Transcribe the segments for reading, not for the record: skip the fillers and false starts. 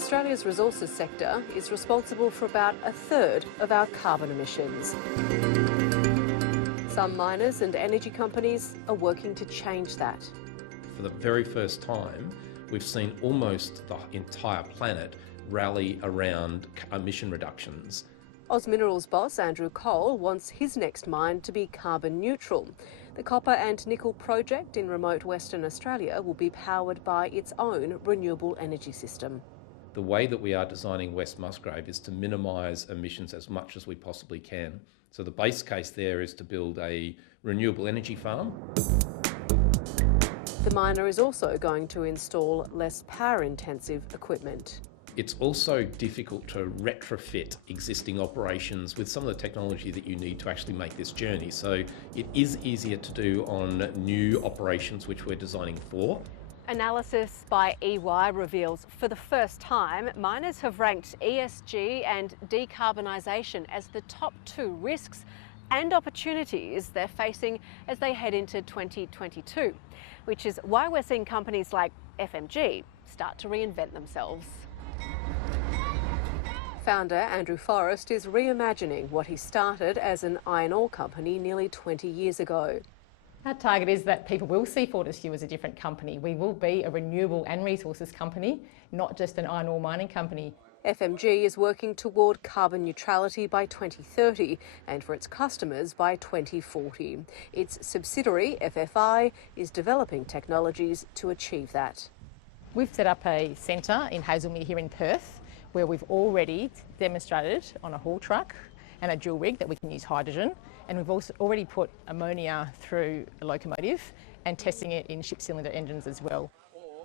Australia's resources sector is responsible for about a third of our carbon emissions. Some miners and energy companies are working to change that. For the very first time, we've seen almost the entire planet rally around emission reductions. Oz Minerals boss Andrew Cole wants his next mine to be carbon neutral. The copper and nickel project in remote Western Australia will be powered by its own renewable energy system. The way that we are designing West Musgrave is to minimise emissions as much as we possibly can. So the base case there is to build a renewable energy farm. The miner is also going to install less power-intensive equipment. It's also difficult to retrofit existing operations with some of the technology that you need to actually make this journey. So it is easier to do on new operations which we're designing for. Analysis by EY reveals for the first time, miners have ranked ESG and decarbonisation as the top two risks and opportunities they're facing as they head into 2022, which is why we're seeing companies like FMG start to reinvent themselves. Founder Andrew Forrest is reimagining what he started as an iron ore company nearly 20 years ago. Our target is that people will see Fortescue as a different company. We will be a renewable and resources company, not just an iron ore mining company. FMG is working toward carbon neutrality by 2030 and for its customers by 2040. Its subsidiary, FFI, is developing technologies to achieve that. We've set up a centre in Hazelmere here in Perth where we've already demonstrated on a haul truck and a dual rig that we can use hydrogen, and we've also already put ammonia through a locomotive and testing it in ship cylinder engines as well.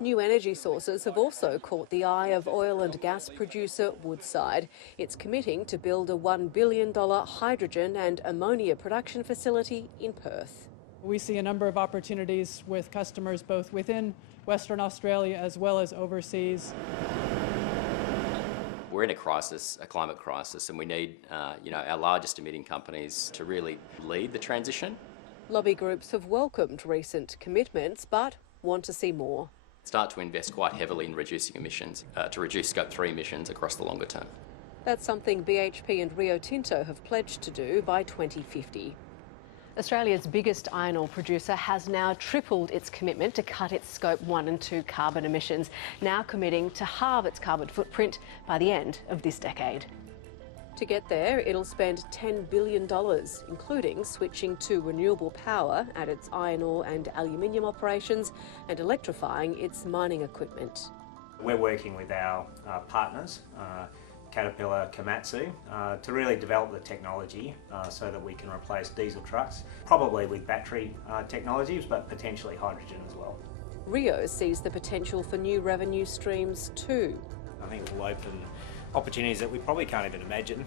New energy sources have also caught the eye of oil and gas producer Woodside. It's committing to build a $1 billion hydrogen and ammonia production facility in Perth. We see a number of opportunities with customers both within Western Australia as well as overseas. We're in a crisis, a climate crisis, and we need our largest emitting companies to really lead the transition. Lobby groups have welcomed recent commitments but want to see more. Start to invest quite heavily in reducing emissions, to reduce Scope 3 emissions across the longer term. That's something BHP and Rio Tinto have pledged to do by 2050. Australia's biggest iron ore producer has now tripled its commitment to cut its Scope 1 and 2 carbon emissions, now committing to halve its carbon footprint by the end of this decade. To get there, it'll spend $10 billion, including switching to renewable power at its iron ore and aluminium operations and electrifying its mining equipment. We're working with our partners, Caterpillar, Komatsu, to really develop the technology so that we can replace diesel trucks, probably with battery technologies, but potentially hydrogen as well. Rio sees the potential for new revenue streams too. I think it will open opportunities that we probably can't even imagine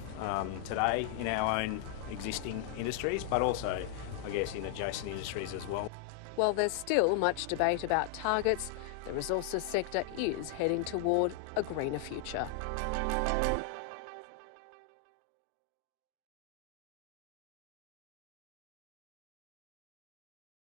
today in our own existing industries, but also, I guess, in adjacent industries as well. While there's still much debate about targets, the resources sector is heading toward a greener future.